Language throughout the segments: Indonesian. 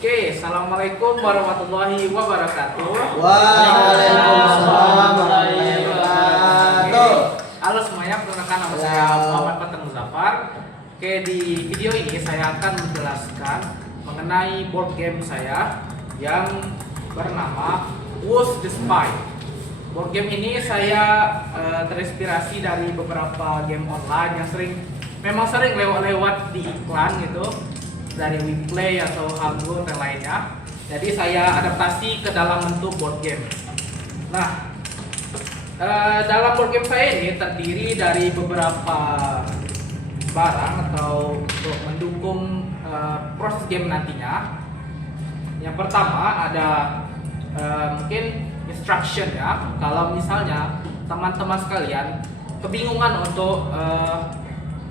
Oke, assalamualaikum warahmatullahi wabarakatuh. Waalaikumsalam warahmatullahi wabarakatuh. Halo semuanya, perkenalkan nama saya Muhammad Fathur Muzaffar. Oke, di video ini saya akan menjelaskan mengenai board game saya yang bernama Who's the Spy. Board game ini saya terinspirasi dari beberapa game online yang memang sering lewat di iklan gitu, dari WePlay atau Hago dan lainnya. Jadi saya adaptasi ke dalam bentuk board game. Nah, dalam board game saya ini terdiri dari beberapa barang atau untuk mendukung proses game nantinya. Yang pertama ada mungkin instruction ya. Kalau misalnya teman-teman sekalian kebingungan untuk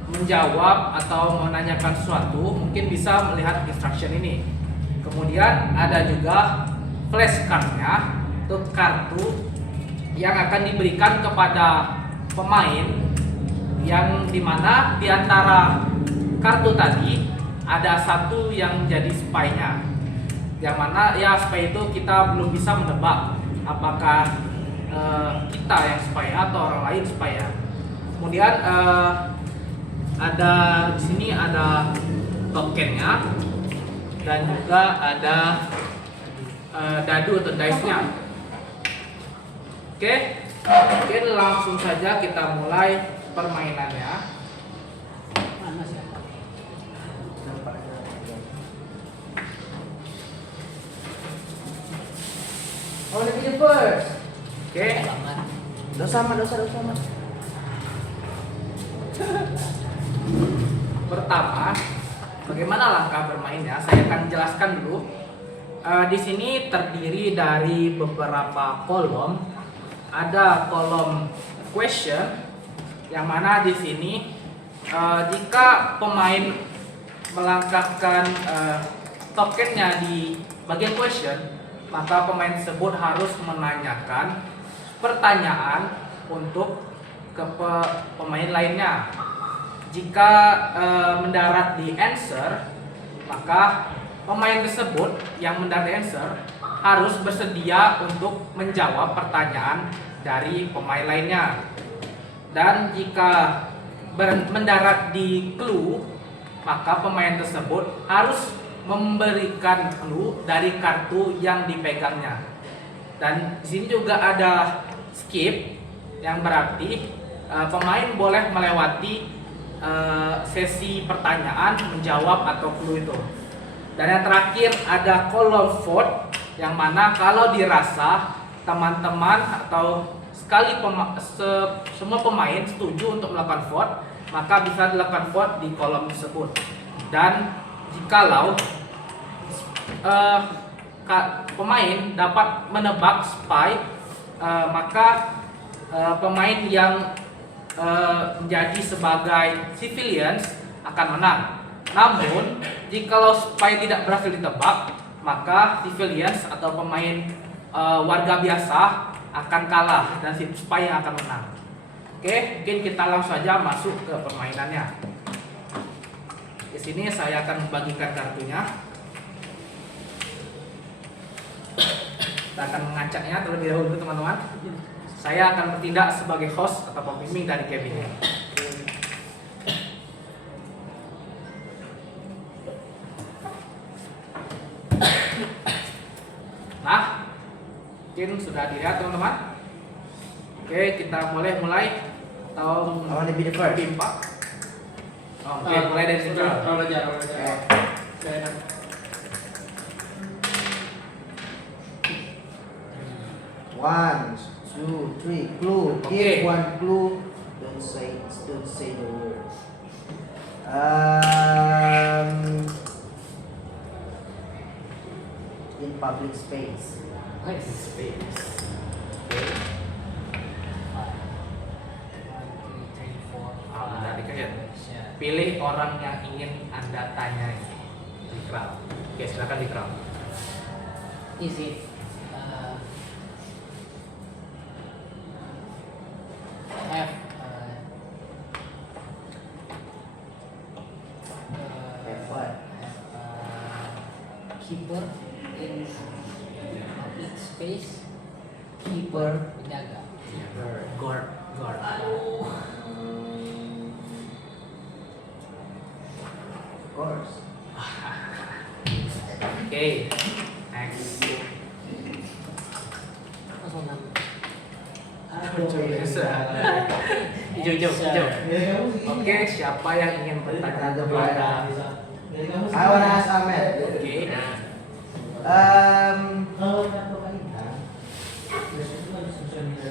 menjawab atau menanyakan sesuatu, mungkin bisa melihat instruction ini. Kemudian ada juga flashcardnya, itu kartu yang akan diberikan kepada pemain, yang dimana diantara kartu tadi ada satu yang jadi spy-nya, yang mana ya spy itu kita belum bisa menebak apakah kita yang spy atau orang lain spy ya. Kemudian ada di sini ada tokennya dan juga ada dadu atau dice-nya. Oke, mungkin langsung saja kita mulai permainannya. Oh, lebih first. Oke. Dosa. Pertama, bagaimana langkah bermainnya? Saya akan jelaskan dulu. Di sini terdiri dari beberapa kolom. Ada kolom question, yang mana di sini jika pemain melangkahkan tokennya di bagian question, maka pemain tersebut harus menanyakan pertanyaan untuk ke pemain lainnya. Jika mendarat di answer, maka pemain tersebut yang mendarat di answer harus bersedia untuk menjawab pertanyaan dari pemain lainnya. Dan jika mendarat di clue, maka pemain tersebut harus memberikan clue dari kartu yang dipegangnya. Dan di sini juga ada skip, yang berarti pemain boleh melewati sesi pertanyaan, menjawab atau clue itu. Dan yang terakhir ada kolom vote, yang mana kalau dirasa teman-teman atau semua pemain setuju untuk melakukan vote, maka bisa dilakukan vote di kolom tersebut. Dan jikalau pemain dapat menebak spy, maka pemain yang menjadi sebagai civilians akan menang. Namun, jikalau spy tidak berhasil ditebak, maka civilians atau pemain warga biasa akan kalah dan si spy yang akan menang. Oke, mungkin kita langsung saja masuk ke permainannya. Di sini saya akan membagikan kartunya. Kita akan mengacaknya terlebih dahulu, teman-teman. Saya akan bertindak sebagai host atau pembimbing dari game ini. Nah, mungkin sudah dilihat teman-teman. Oke, kita boleh mulai atau Lebih dekat. bimpak. Oke, mulai dari sini. One, two, three. Clue. Okay. Give one clue. Don't say the word. In public space. Space. Pilih orang yang ingin Anda tanyai di crowd. Oke, silakan di crowd. Is it have Have what? have keeper in public space. Keeper. Penjaga. Guard. Of course. Oke, next. Langsung nama. Hijau. Oke, siapa yang ingin bertanya kepada? I wanna ask Ahmed. Oke.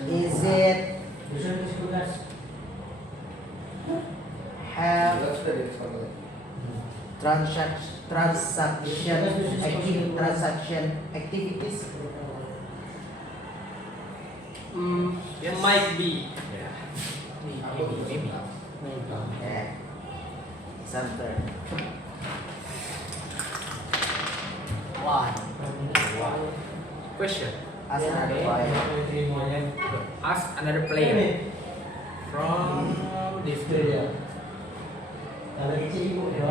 Is it have transaction activities? Yes. Might be. Ya. Maybe. Yeah. Something. One. Question. Ask another player. Ask another player from this group. Siapa? Ini loh.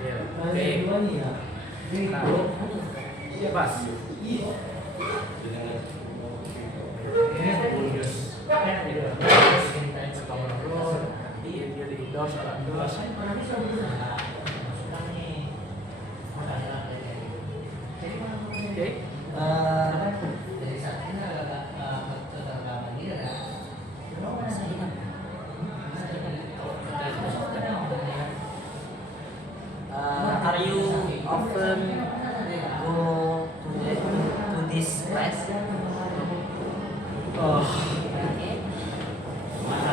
Ya. Oke. Nah, bebas. Oke. Dari saat ini are you often go to this place? Oh,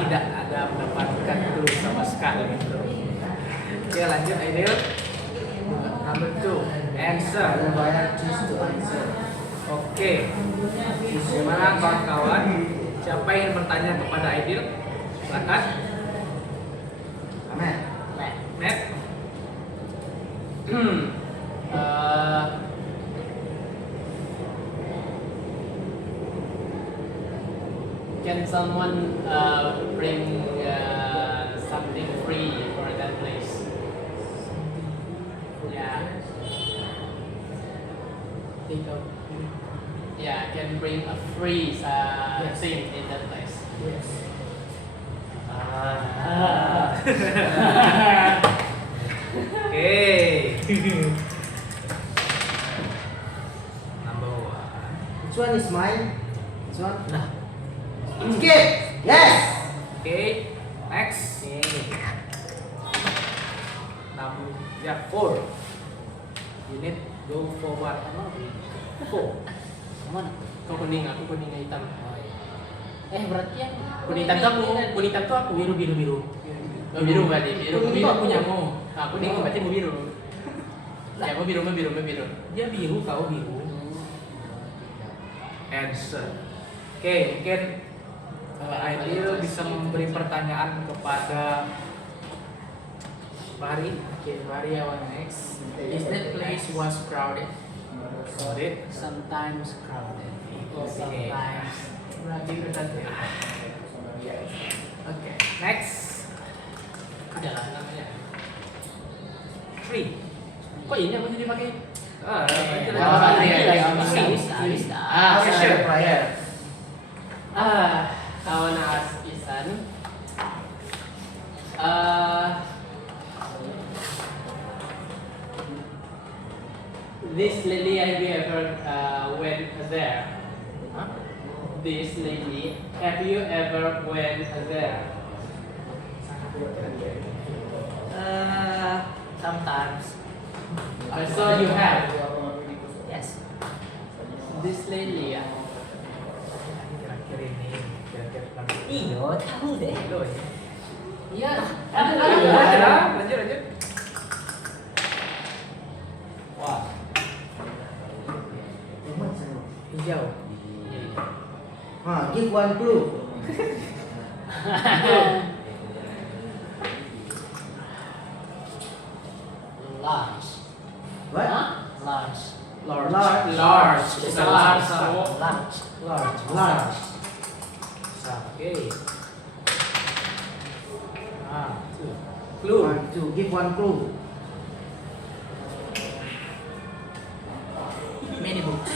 tidak ada mendapatkan itu sama sekali gitu. Oke, lanjut Aidil. Number 2, answer. The player choose to answer. Oke. Gimana kawan-kawan? Siapa yang ingin bertanya kepada Aidil? Silakan. Ahmed. Matt. Can someone bring something free for that place? Yeah. Think of. Yeah, can bring a free thing in that place. Yes. Oke. Number 1. Which one is mine? This one? Nah. Skip. Yes. Oke, next. Number 4. You need go forward. 4. Mana? Kau kuning, aku kuning hitam. Berarti ya Kuning hitam tuh aku, kuning hitam tuh aku. biru. Oh, biru berarti, biru Kuning aku aku. punyamu. Nah, kuning berarti mau biru. Ya, mau biru. Dia biru, kau biru. Answer. Oke, mungkin Aidil bisa memberi pertanyaan kepada Bari. Oke, mari our next. Is that place was crowded? Sorry. Sometimes crowded. Sometimes. Berarti berarti. Oke, next. Adalah namanya. 3. Kok ini aku jadi pakai? Bisa. Question. Player. I wanna ask Isan. This lady, have you ever went there? Hah? This lady, have you ever went there? Sometimes. So you have. Yes. This lady, Terakhir ini kira-kira Iyo, tahu deh. Loh, iya. lanjut. Wah. Hijau. Give one clue. Large. What? Large. Large. It's a large. Large. Large. Large. Oke. Clue. 1, 2. Give one clue. Many books.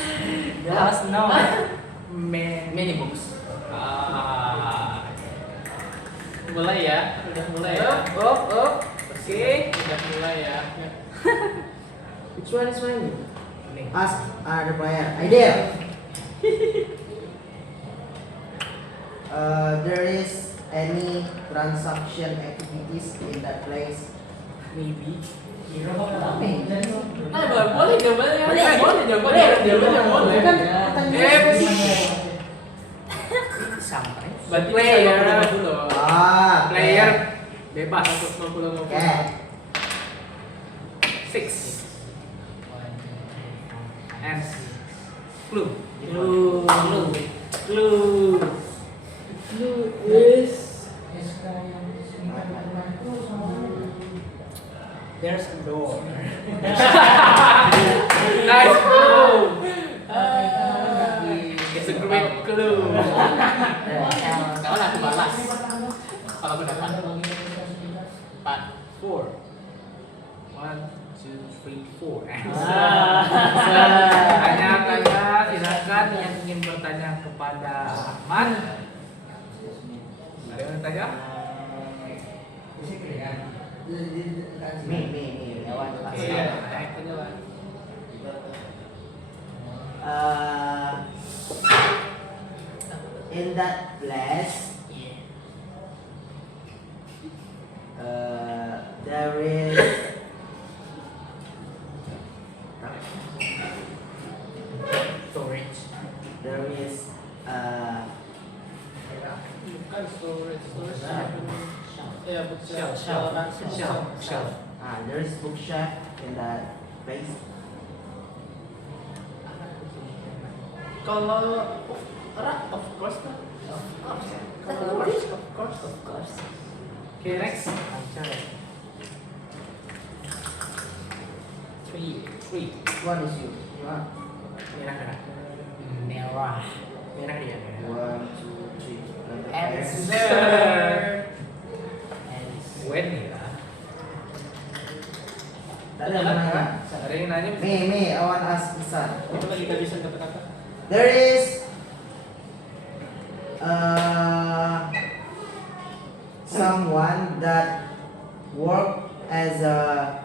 Yes, no. Many books. Mulai ya, udah mulai ya. Oke. Udah mulai ya. Which one is mine? Nih. Ask other player. Idea. There is any transaction activities in that place? Maybe. Boleh jawabannya. Boleh. Kan Sampai. Berarti Player. bisa 50 dulu. Player bebas. 50. Oke. 6 and clue. Clue is there's a door. Nice clue. It's a great clue. Kalau aku balas. Kalau aku dapat 4, 4. 1, 2, 3, 4. Ah. Tanya, silakan yang ingin bertanya kepada Ahmad. Ada yang bertanya? Me. Lawan. Iya, penjelasan. In that place, there is Storage. there is Bukan storage. Ya, bookshelf. Shelf. there is bookshelf in that place. Kalau rak, of course lah. Of course. Okay, next. 3. One is you. One, Merah kena. Merah. Merah dia. 1, 2, 3. Answer. When ya? Ada yang nanya. Ada yang nanya? Me, I want ask Isan. Itu lagi kehabisan kata-kata. There is someone that work as a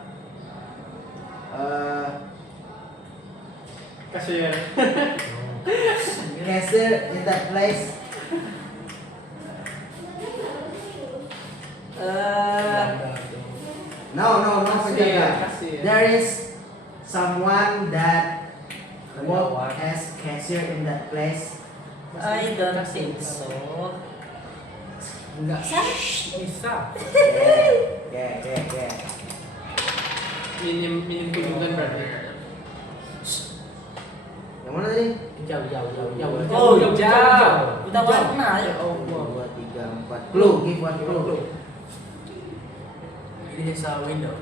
Kasihan. cashier in that place. No, penjaga. Kasir. There is someone that work as cashier in that place. I don't think so. Enggak. Bisa. Yeah. Minim kunjungan berarti. Yang mana tadi? Jauh. Oh, jauh. Udah warna ya. Oh, 2, 3, 4. Clue, give one clue. Ini is a window.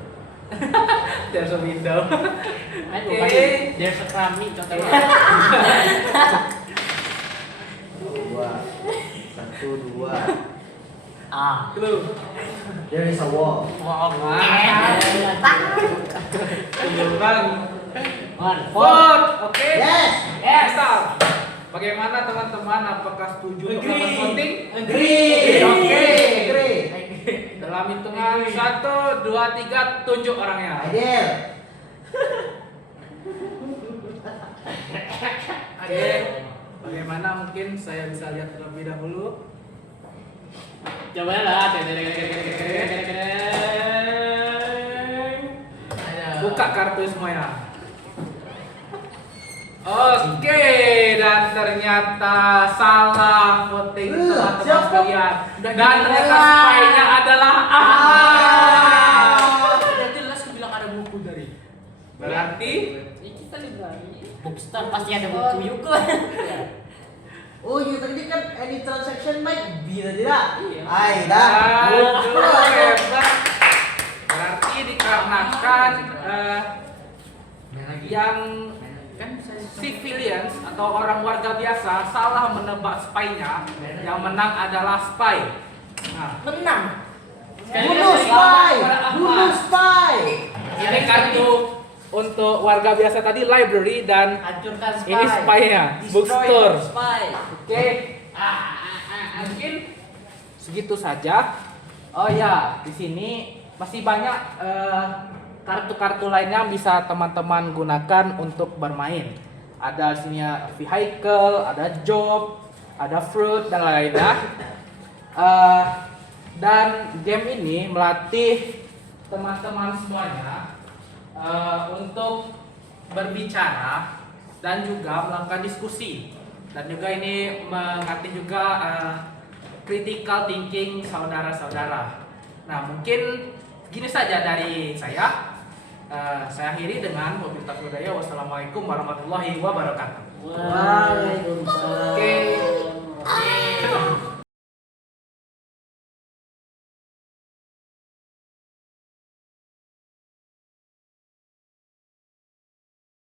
There's a window. Oke. There's a keramik contohnya. 1, 2. Ah. Clue. There is a wall. Wow. Tunjukkan. One. Vote. Oke. Yes. Mantap. Bagaimana teman-teman? Apakah setuju untuk melakukan voting? Agree. Oke. Agree. Dalam hitungan 1, 2, 3, tunjuk orangnya. Ideal. Oke. Bagaimana mungkin saya bisa lihat terlebih dahulu? Jawabannya lah. Buka kartu semuanya. Oke, dan ternyata salah voting teman-teman siapa? sekalian. Dan ternyata spy-nya adalah Ahmad. Udah jelas aku bilang ada buku dari. Berarti Kita dibilangin. Bookstore pasti ada buku juga. Oh iya tadi kan any transaction might be tidak? Iya. Ay, dah. aduh hebat. Berarti dikarenakan yang civilians atau orang warga biasa salah menebak spy-nya, yang menang adalah spy. Nah, Menang. Bunuh spy. Bunuh spy. Ini kartu untuk warga biasa tadi library dan Hancurkan spy. ini spy-nya, bookstore. Spy. Oke. Mungkin segitu saja. Oh ya, di sini masih banyak kartu-kartu lainnya yang bisa teman-teman gunakan untuk bermain. Ada sini vehicle, ada job, ada fruit dan lainnya. Dan game ini melatih teman-teman semuanya untuk berbicara dan juga melakukan diskusi, dan juga ini melatih juga critical thinking saudara-saudara. Nah, mungkin gini saja dari saya. Saya akhiri dengan wabillahi taufiq wal hidayah. Wassalamualaikum warahmatullahi wabarakatuh. Waalaikumsalam. Oke.